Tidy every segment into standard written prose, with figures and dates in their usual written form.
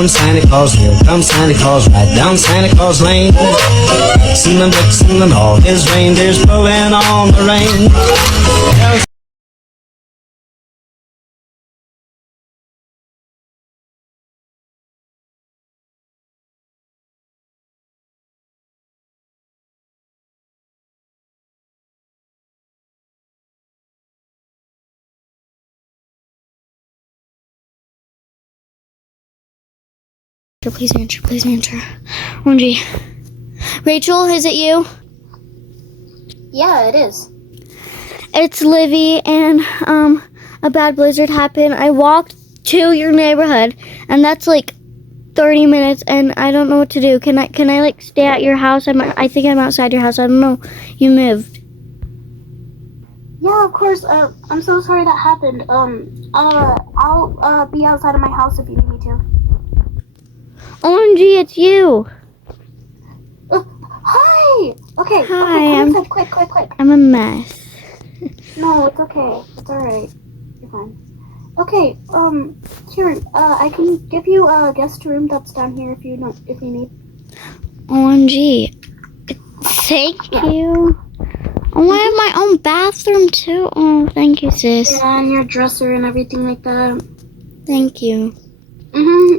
comes Santa Claus, here comes Santa Claus, right down Santa Claus Lane. Singing, singing, all his reindeers pulling on the rein. Please answer, please answer. OMG. Rachel, is it you? Yeah, it is. It's Livy, and a bad blizzard happened. I walked to your neighborhood, and that's like 30 minutes, and I don't know what to do. Can I like stay at your house? I think I'm outside your house. I don't know. You moved. Yeah, of course. I'm so sorry that happened. I'll be outside of my house if you need me to. OMG, it's you. Hi. Okay. Hi, Okay, come inside. Quick. I'm a mess. No, it's okay. It's alright. You're fine. Okay. Kieran. I can give you a guest room that's down here if you need. OMG. Thank you. Oh, I have my own bathroom too. Oh, thank you, sis. Yeah, and your dresser and everything like that. Thank you.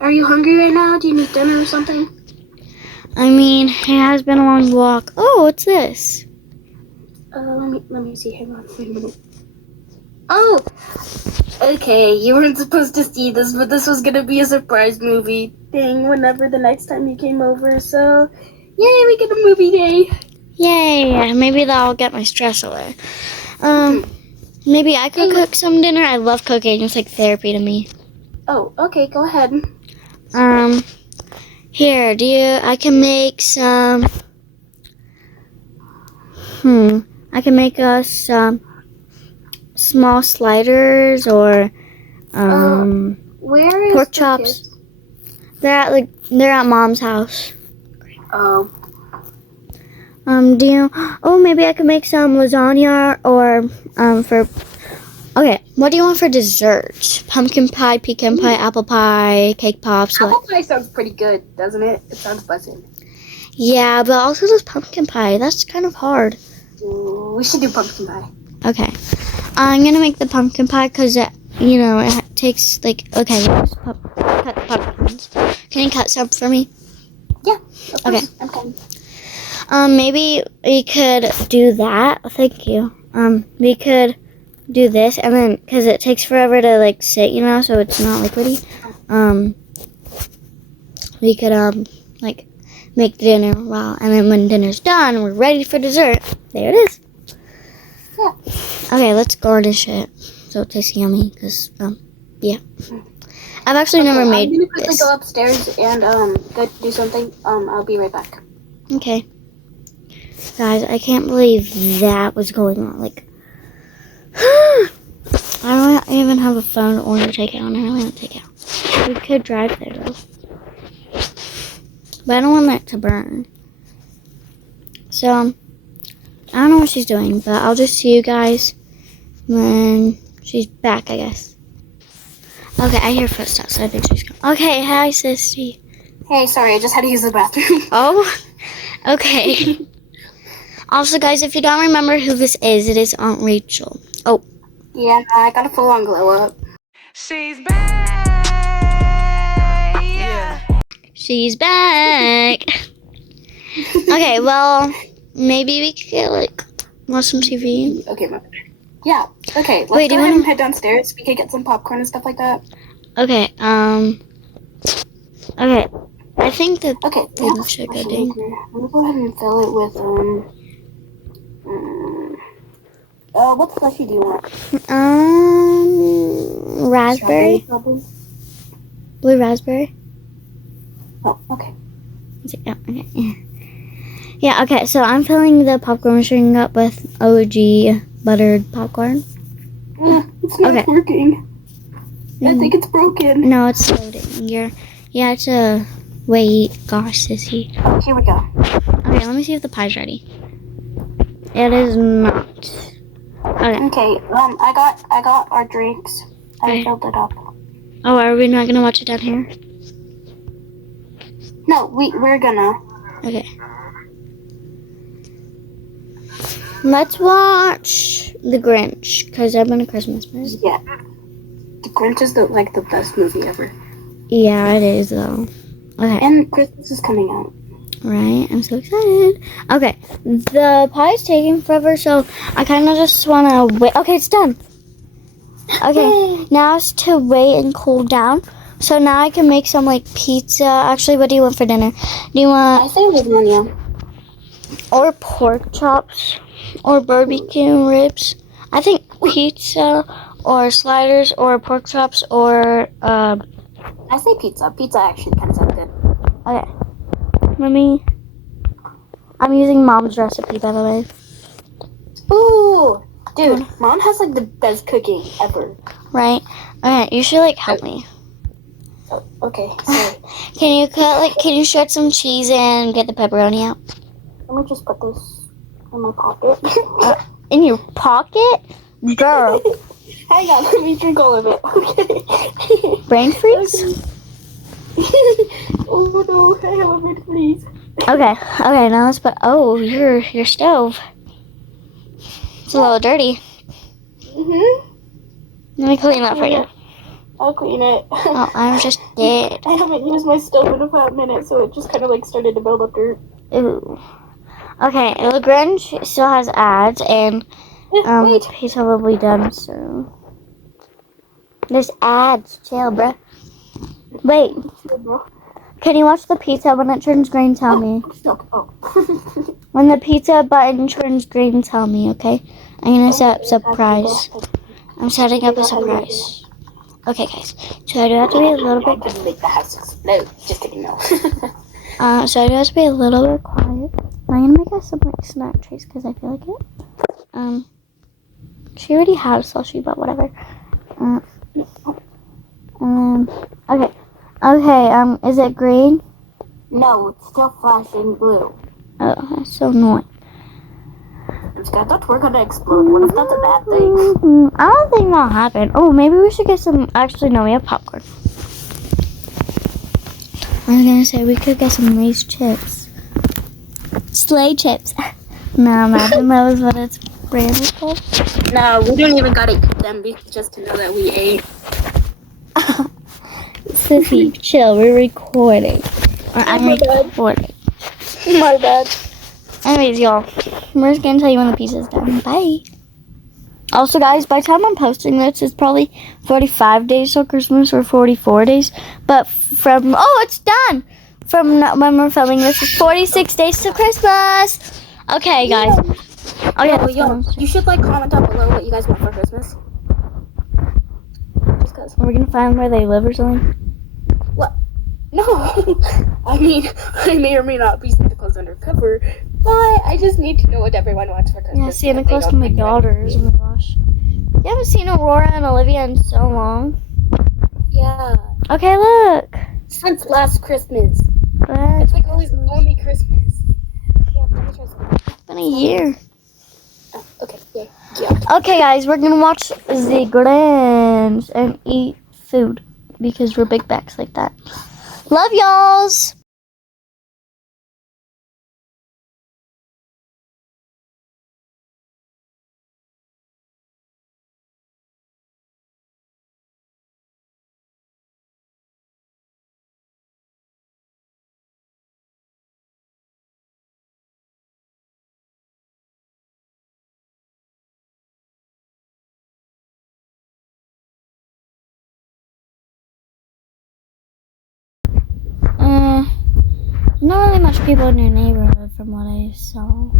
Are you hungry right now? Do you need dinner or something? I mean, it has been a long walk. Oh, what's this? Let me see. Hang on. Wait a minute. Oh! Okay, you weren't supposed to see this, but this was gonna be a surprise movie thing whenever the next time you came over, so... Yay, we get a movie day! Yay! Maybe that'll get my stress away. Maybe I could cook some dinner. I love cooking. It's like therapy to me. Oh, okay, go ahead. Here, I can make some... I can make us some small sliders or where is pork the chops. kids? They're at Mom's house. Oh. Maybe I could make some lasagna or okay, what do you want for dessert? Pumpkin pie, pecan pie, apple pie, cake pops. Apple pie sounds pretty good, doesn't it? It sounds buzzing. Yeah, but also this pumpkin pie. That's kind of hard. Ooh, we should do pumpkin pie. Okay. I'm going to make the pumpkin pie because, it takes, okay, let's cut the pumpkins. Can you cut some for me? Yeah, of course. Okay. I'm coming. Maybe we could do that. Thank you. We could do this, and then, because it takes forever to, sit, so it's not liquidy. We could, make dinner and then when dinner's done, we're ready for dessert. There it is. Yeah. Okay, let's garnish it so it tastes yummy, because, yeah. I've actually never made I'm gonna quickly this. go upstairs and, go do something. I'll be right back. Okay. Guys, I can't believe that was going on. I don't even have a phone or to take it on. I really want to take it out. We could drive there, though. But I don't want that to burn. So, I don't know what she's doing, but I'll just see you guys when she's back, I guess. Okay, I hear footsteps. I think she's coming. Okay, hi, sissy. Hey, sorry, I just had to use the bathroom. Oh, okay. Also, guys, if you don't remember who this is, it is Aunt Rachel. Oh. Yeah, I got a full-on glow-up. She's back. Yeah. She's back. Okay, well, maybe we could get, watch some TV. Okay, my bad. Yeah, okay, let's Wait, go ahead and head downstairs. We could get some popcorn and stuff like that. Okay, okay. I think that Okay, didn't should go ding. I'm gonna go ahead and fill it with, what plushie do you want? Raspberry? Strawberry, probably? Blue raspberry? Oh, okay. Yeah, okay. Yeah, okay, so I'm filling the popcorn machine up with OG buttered popcorn. It's not working. I think it's broken. No, it's loading. Yeah, it's a... Wait, gosh, sissy. Here we go. Okay, let me see if the pie's ready. It is not. Okay. Okay, I got our drinks. I Okay. filled it up. Oh, are we not gonna watch it down here? No, we're gonna. Okay. Let's watch The Grinch, because I've been a Christmas person. Yeah. The Grinch is the best movie ever. Yeah, it is, though. Okay. And Christmas is coming out. Right, I'm so excited. Okay, the pie's taking forever, so I kind of just want to wait. Okay, it's done. Okay, now it's to wait and cool down. So now I can make some, like, pizza. Actually, what do you want for dinner? Do you I want... say lasagna. Or pork chops? Or barbecue ribs? I think pizza or sliders or pork chops or... I say pizza. Pizza actually kind of sounds good. Okay. I'm using Mom's recipe, by the way. Ooh! Dude, Mom has, like, the best cooking ever. Right? Okay, you should, like, help me. Oh, okay, sorry. Can you shred some cheese and get the pepperoni out? Let me just put this in my pocket. In your pocket? Girl. Hang on, let me drink all of it. Okay. Brain freeze? Oh no, I have a brain freeze. Okay, now let's put, your stove. It's a little dirty. Let me clean that for you. I'll clean it. Oh, I'm just dead. I haven't used my stove in about a minute, so it just kind of like started to build up dirt. Ooh. Okay, the Grinch still has ads, and Wait. he's probably done, so... There's ads. Chill, bruh. Wait, can you watch the pizza? When it turns green, tell me. Oh. When the pizza button turns green, tell me, okay? I'm gonna set up a surprise. I'm setting up a surprise. Okay, guys. So I do have to be a little bit... I'm gonna make the house explode. Just kidding, no. So I do have to be a little bit quiet. I'm gonna make us some like snack trays because I feel like it. She already had a slushie, but whatever. Okay. Is it green? No, it's still flashing blue. Oh, that's so annoying. I thought we're gonna explode. What if that's a bad thing? I don't think that'll happen. Oh, maybe we should get some. Actually, no, we have popcorn. I was gonna say we could get some Lay's chips. Slay chips. Nah, imagine that was what its brand is called. No, we don't even gotta eat them just to know that we ate. Sissy, chill. We're recording. I'm recording. My bad. Anyways, y'all, we're just gonna tell you when the pizza's done. Bye. Also, guys, by the time I'm posting this, it's probably 45 days till Christmas or 44 days. But it's done. From when we're filming this, it's 46 days till Christmas. Okay, guys. Oh yeah, you should like comment down below what you guys want for Christmas. Just cause. Are we gonna find where they live or something? What? No. I mean, I may or may not be Santa Claus undercover, but I just need to know what everyone wants for Christmas. Yeah, Santa Claus can make daughters. Oh my gosh. You haven't seen Aurora and Olivia in so long. Yeah. Okay, look. Since last Christmas. It's like only Christmas. Yeah, let me try something. It's been a year. Oh, okay, yeah. Okay, guys, we're gonna watch The Grinch and eat food because we're big backs like that. Love y'alls. Not really much people in your neighborhood from what I saw.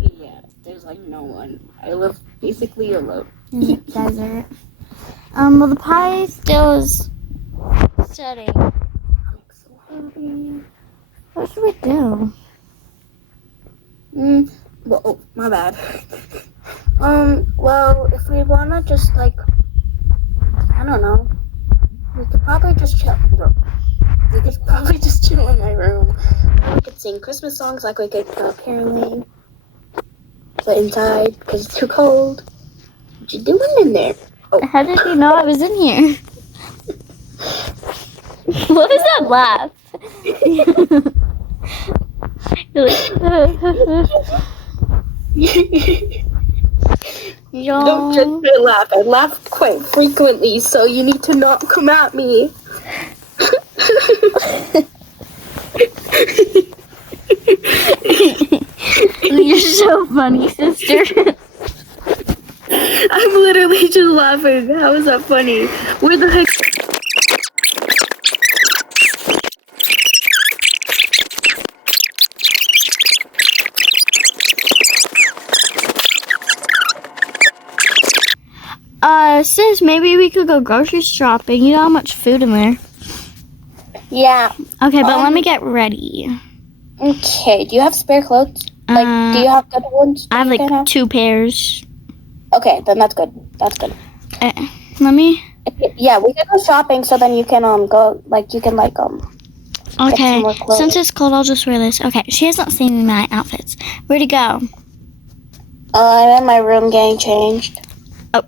Yeah, there's like no one. I live basically alone. In the desert. Well, the pie still is setting. What should we do? Well, oh, my bad. Well, if we wanna just like, I don't know, we could probably just chill. We could probably just chill in my room. We could sing Christmas songs, like we could caroling. But inside, because it's too cold. What you doing in there? Oh. How did you know I was in here? What was that laugh? You're like, Don't judge my laugh. I laugh quite frequently, so you need to not come at me. You're so funny, sister. I'm literally just laughing. How is that funny? Where the heck? Sis, maybe we could go grocery shopping. You know how much food in there. Yeah. Okay, but let me get ready. Okay. Do you have spare clothes? Like, do you have good ones? I have like 2 pairs. Okay, then that's good. That's good. Let me. Yeah, we can go shopping, so then you can go get some Okay, more clothes. since it's cold, I'll just wear this. Okay, she hasn't seen my outfits. Where'd he go? I'm in my room getting changed. Oh,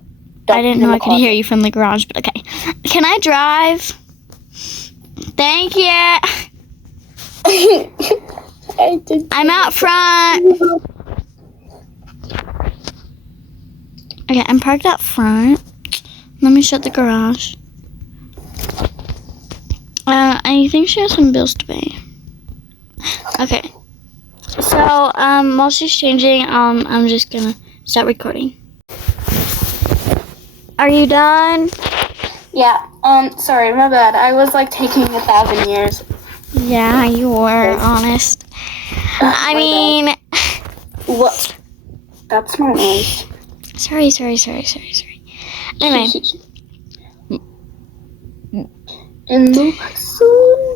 I didn't know I could hear you from the garage, but okay. Can I drive? Thank you. I'm out front. Okay, I'm parked out front. Let me shut the garage. I think she has some bills to pay. Okay. So, while she's changing, I'm just gonna start recording. Are you done? Yeah. Sorry, my bad. I was like taking 1,000 years. Yeah, you were honest. I mean, What? That's not nice. sorry. Anyway, And look so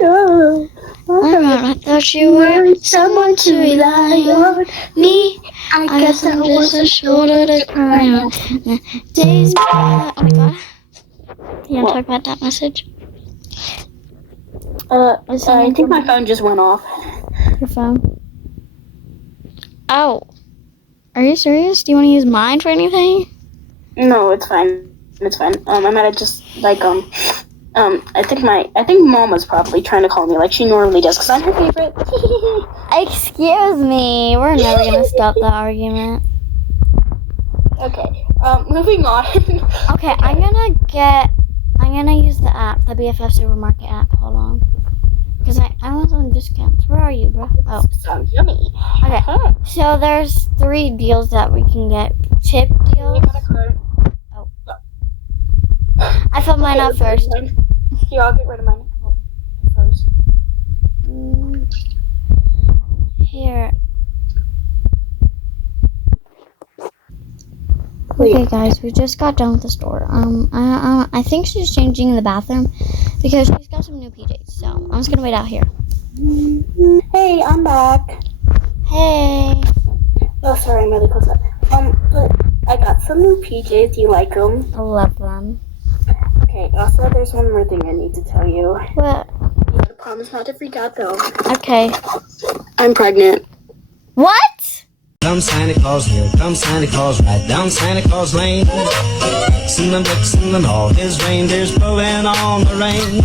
nice. I thought you were someone to rely on. Me, I guess I'm just a shoulder to cry on. Days by. Oh my god. You want to talk about that message? I think my phone just went off. Your phone? Oh. Are you serious? Do you want to use mine for anything? No, it's fine. It's fine. I might have just like I think Mom was probably trying to call me like she normally does because I'm her favorite. Excuse me. We're never gonna stop the argument. Okay. Moving on. Okay, I'm gonna use the app, the BFF Supermarket app. Hold on. Because I want some discounts. Where are you, bro? Oh. Sounds yummy. Okay. So there's 3 deals that we can get. Chip deals. Oh. I filled mine out first. Here, I'll get rid of mine first. Here. Okay, guys, we just got done with the store. I think she's changing in the bathroom because she's got some new PJs. So I'm just gonna wait out here. Hey, I'm back. Hey. Oh, sorry, I'm really close up. But I got some new PJs. Do you like them? I love them. Okay. Also, there's one more thing I need to tell you. What? You gotta promise not to freak out, though. Okay. I'm pregnant. What? Comes Santa Claus, here comes Santa Claus, right down Santa Claus Lane. 𝓛𝓲𝓿𝓲𝓲'𝓼 and all his reindeers blowing on the rein.